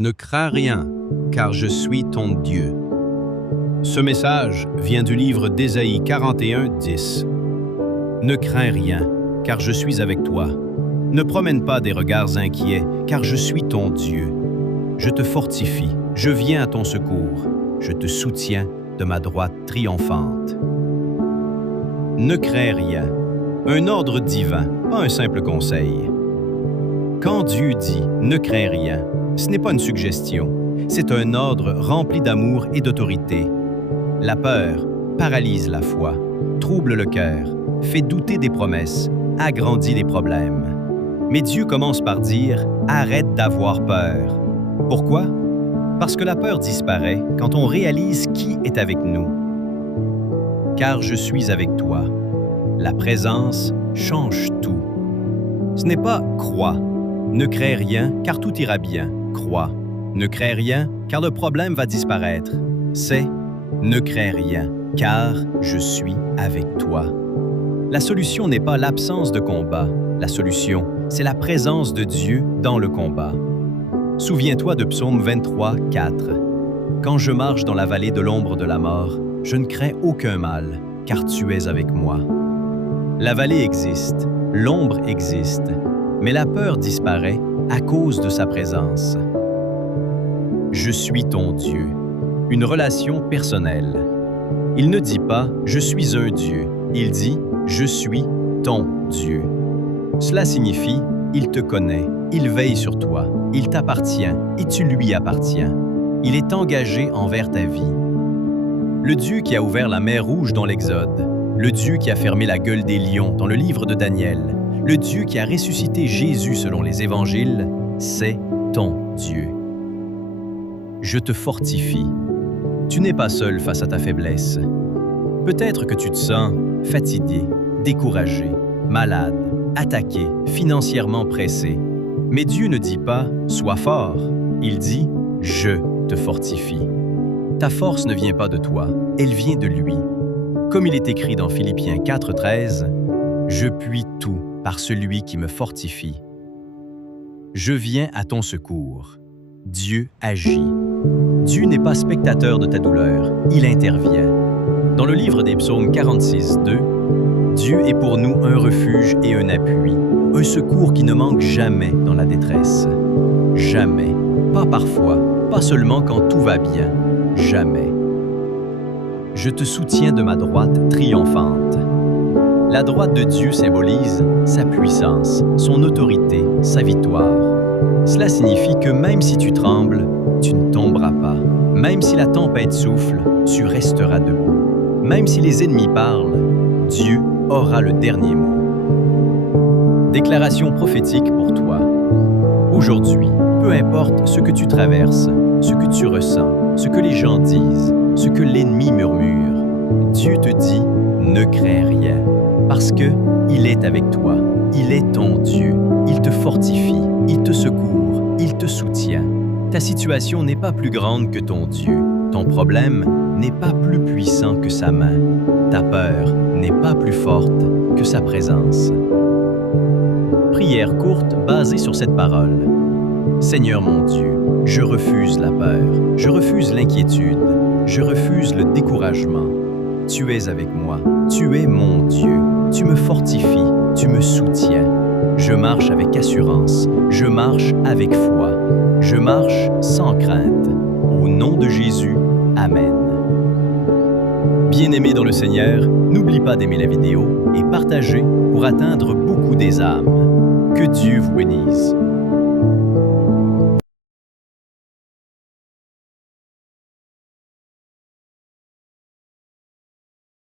Ne crains rien, car je suis ton Dieu. Ce message vient du livre d'Ésaïe 41, 10. Ne crains rien, car je suis avec toi. Ne promène pas des regards inquiets, car je suis ton Dieu. Je te fortifie, je viens à ton secours, je te soutiens de ma droite triomphante. Ne crains rien, un ordre divin, pas un simple conseil. Quand Dieu dit « ne crains rien », ce n'est pas une suggestion, c'est un ordre rempli d'amour et d'autorité. La peur paralyse la foi, trouble le cœur, fait douter des promesses, agrandit les problèmes. Mais Dieu commence par dire « arrête d'avoir peur ». Pourquoi? Parce que la peur disparaît quand on réalise qui est avec nous. Car je suis avec toi. La présence change tout. Ce n'est pas « crois ». Ne crains rien, car tout ira bien. Crois. Ne crains rien, car le problème va disparaître. C'est « ne crains rien, car je suis avec toi ». La solution n'est pas l'absence de combat. La solution, c'est la présence de Dieu dans le combat. Souviens-toi de Psaume 23, 4. « Quand je marche dans la vallée de l'ombre de la mort, je ne crains aucun mal, car tu es avec moi. » La vallée existe, l'ombre existe, mais la peur disparaît à cause de sa présence. Je suis ton Dieu, une relation personnelle. Il ne dit pas « je suis un Dieu », il dit « je suis ton Dieu ». Cela signifie « il te connaît, il veille sur toi, il t'appartient et tu lui appartiens. Il est engagé envers ta vie. » Le Dieu qui a ouvert la mer Rouge dans l'Exode, le Dieu qui a fermé la gueule des lions dans le livre de Daniel, le Dieu qui a ressuscité Jésus selon les évangiles, c'est ton Dieu. Je te fortifie. Tu n'es pas seul face à ta faiblesse. Peut-être que tu te sens fatigué, découragé, malade, attaqué, financièrement pressé. Mais Dieu ne dit pas « sois fort », il dit « je te fortifie ». Ta force ne vient pas de toi, elle vient de lui. Comme il est écrit dans Philippiens 4, 13, « Je puis tout par celui qui me fortifie. » Je viens à ton secours. Dieu agit. Dieu n'est pas spectateur de ta douleur, il intervient. Dans le livre des Psaumes 46, 2, Dieu est pour nous un refuge et un appui, un secours qui ne manque jamais dans la détresse. Jamais, pas parfois, pas seulement quand tout va bien, jamais. Je te soutiens de ma droite triomphante. La droite de Dieu symbolise sa puissance, son autorité, sa victoire. Cela signifie que même si tu trembles, tu ne tomberas pas. Même si la tempête souffle, tu resteras debout. Même si les ennemis parlent, Dieu aura le dernier mot. Déclaration prophétique pour toi. Aujourd'hui, peu importe ce que tu traverses, ce que tu ressens, ce que les gens disent, ce que l'ennemi murmure, Dieu te dit « ne crains rien ». Parce que il est avec toi, il est ton Dieu, il te fortifie, il te secourt, il te soutient. Ta situation n'est pas plus grande que ton Dieu, ton problème n'est pas plus puissant que sa main, ta peur n'est pas plus forte que sa présence. Prière courte basée sur cette parole. Seigneur mon Dieu, je refuse la peur, je refuse l'inquiétude, je refuse le découragement. Tu es avec moi, tu es mon Dieu, tu me fortifies, tu me soutiens. Je marche avec assurance, je marche avec foi, je marche sans crainte. Au nom de Jésus, Amen. Bien-aimés dans le Seigneur, n'oublie pas d'aimer la vidéo et partager pour atteindre beaucoup des âmes. Que Dieu vous bénisse.